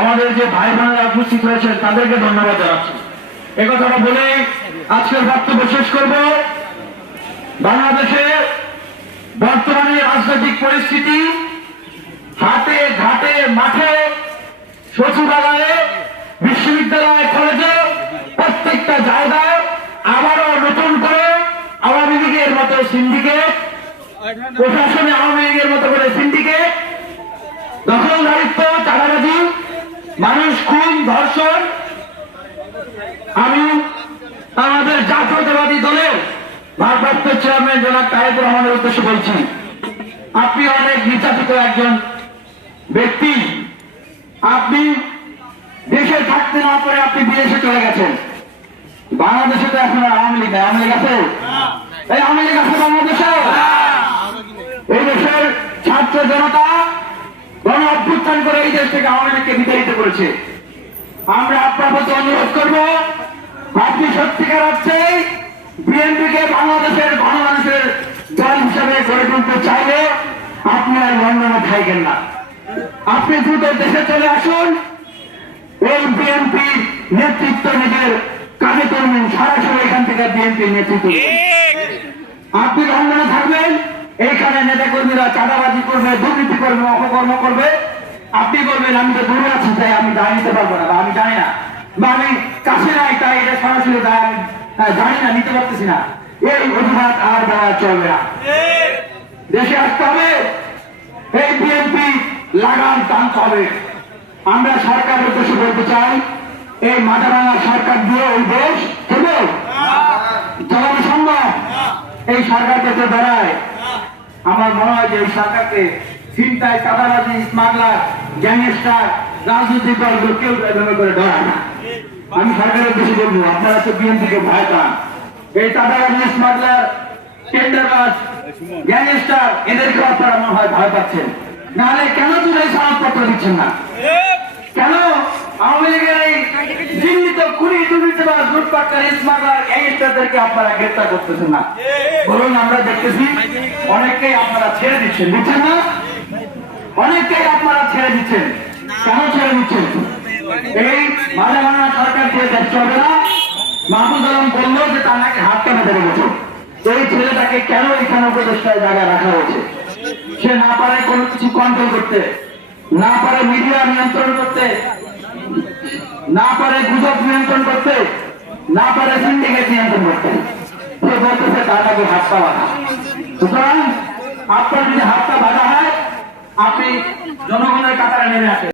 আমাদের যে ভাই বোনেরা উপস্থিত হয়েছেন তাদেরকে ধন্যবাদ জানাচ্ছি। একথাটা বলে আজকের বক্তব্য শেষ করব। বাংলাদেশে বর্তমানে রাজনৈতিক পরিস্থিতি হাটে ঘাটে মাঠে সচিবালয়ে বিশ্ববিদ্যালয় কলেজে প্রত্যেকটা জায়গায় আবারও নতুন করে আওয়ামী লীগের মতো সিন্ডিকেট, প্রশাসনে আওয়ামী লীগের মতো করে সিন্ডিকেট, দখলদারিত্ব, চাঁদাবাজি, মানুষ খুন, ধর্ষণ। আমি আমাদের জাতীয়তাবাদী দলের ভারপ্রাপ্ত চেয়ারম্যান জনাব তারেক রহমানের উদ্দেশ্যে বলছি, আপনি অনেক নির্যাতিত একজন ব্যক্তি। আপনি দেশে থাকতে না পারে আপনি বিদেশে চলে গেছেন। বাংলাদেশে তো এখন আর আওয়ামী লীগ নেই। আওয়ামী লীগ আছে? এই আওয়ামী লীগ আছে বাংলাদেশে? এই দেশের ছাত্র জনতা গণ অভ্যুত্থান করে এই দেশ থেকে আওয়ামী লীগকে বিতাড়িত করেছে। আমরা আপনার প্রতি অনুরোধ করবো, আপনি সত্যিকার অর্থে বিএনপিকে বাংলাদেশের গণমানুষের দল হিসাবে গড়ে তুলতে চাইলে আপনি আর লন্ডনে থাকবেন না। আপনি দ্রুত দেশে চলে আসুন। এই বিএনপি নেতৃত্ব নিজের কাজে করবেন, সরাসরি এখান থেকে বিএনপির নেতৃত্ব। আপনি লন্ডনে থাকবেন, এইখানে নেতা কর্মীরা চাঁদাবাজি করবে, দুর্নীতি করবে, অপকর্ম করবে। আপনি বলবেন আমি তো দূরে আছি তাই আমি দায় নিতে পারবো না, বা আমি জানি না, বা আমি কাছে নাই তাই এটা সরাসরি দায় আমি জানি না, নিতে পারতেছি না। এই অজুহাত আর দেওয়া চলবে না। দেশে আসতে হবে, এই বিএনপি লাগাম টানতে হবে। আমরা সরকারের উদ্দেশ্যে বলতে চাই, এই মাথাভাঙা সরকার দিয়ে ওই দেশ চলবে চালানো সম্ভব? এই সরকারকে তো দাঁড়ায়। আমার মনে হয় যে এই সরকারকে চিন্তায় চাঁদাবাজি, স্মাগলার, গ্যাংস্টার, রাজনৈতিক দলগুলো কেউ এভাবে করে ডরায় না। আমি সরকারের উদ্দেশ্যে বলবো, আপনারা তো বিএনপিকে ভয় পান। এই চাঁদাবাজি, স্মাগলার, টেন্ডারবাজ, গ্যাংস্টার এদেরকে আপনারা মনে হয় ভয় পাচ্ছেন। নাহলে কেন তুলে সনদপত্র দিচ্ছেন না? কেন আওয়ামী লীগের এই চিহ্নিত খুনি, দুর্নীতিবাজ, লুটপাটকারী, স্মাগলার, গ্যাংস্টারদেরকে আপনারা গ্রেফতার করতেছেন না? বলুন, আমরা দেখতেছি অনেককেই আপনারা ছেড়ে দিচ্ছেন, দিচ্ছেন না? অনেককেই আপনারা ছেড়ে দিচ্ছেন। কেন ছেড়ে দিচ্ছেন? এই মাঝামানা সরকার দিয়ে দেশ চলবে না। মাহফুজ আলম বললো যে তার নাকি হাতটা বেঁধে গেছে। এই ছেলেটাকে কেন এখানে উপদেষ্টায় জায়গায় রাখা হয়েছে? সে না পারে কোনো কিছু কন্ট্রোল করতে, না পারে মিডিয়া নিয়ন্ত্রণ করতে, না পারে গুজব নিয়ন্ত্রণ করতে, না পারে সিন্ডিকেট নিয়ন্ত্রণ করতে। সে বলতেছে তার নাকি হাতটা বাঁধা। সুতরাং আপনার যদি হাতটা বাঁধা হয়, আপনি জনগণের কাতারে নেমে আসেন।